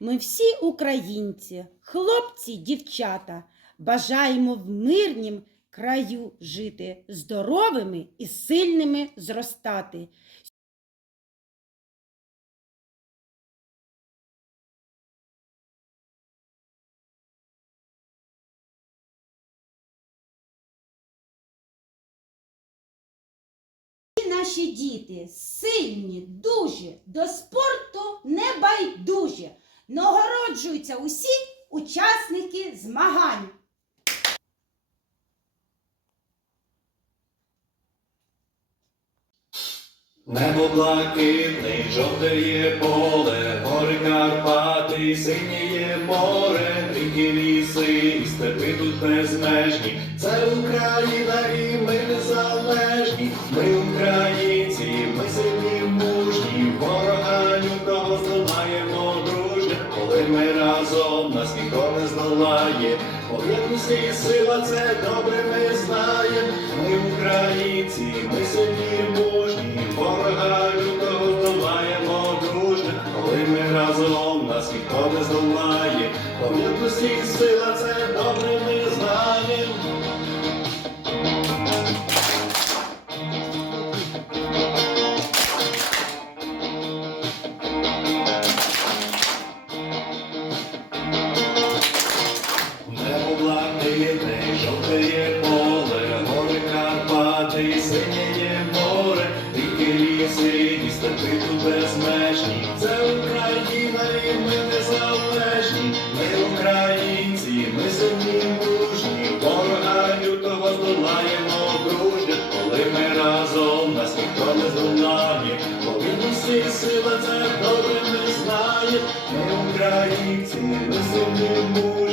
Ми всі українці, хлопці, дівчата, бажаємо в мирнім краю жити, здоровими і сильними зростати. Наші діти сильні, дуже, до спорту небайдужі. Нагороджуються усі учасники змагань. Небо блакитний, жовтеє поле, гори Карпати, синіє море, ріки ліси, і степи тут безмежні. Це Україна і ми незалежні. Ми українці, разом нас ніхто не здолає. Об'єднаності і сила це добре ми знаємо. Ми українці, ми сильні, мужні, ворога лютого здолаємо дружно. Коли ми разом нас ніхто не здолає. Об'єднаності і сила це тут безмежні. Це Україна і ми незалежні, ми українці, ми сильні мужні, ворога лютого здолаємо дружня, коли ми разом нас ніхто не здолає. Повільності і сила це добре ми знаємо. Ми українці, ми сильні мужні,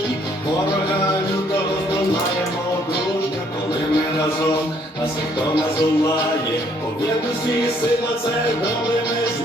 нас ніхто нас здолає. Повільності і сила це добре ми.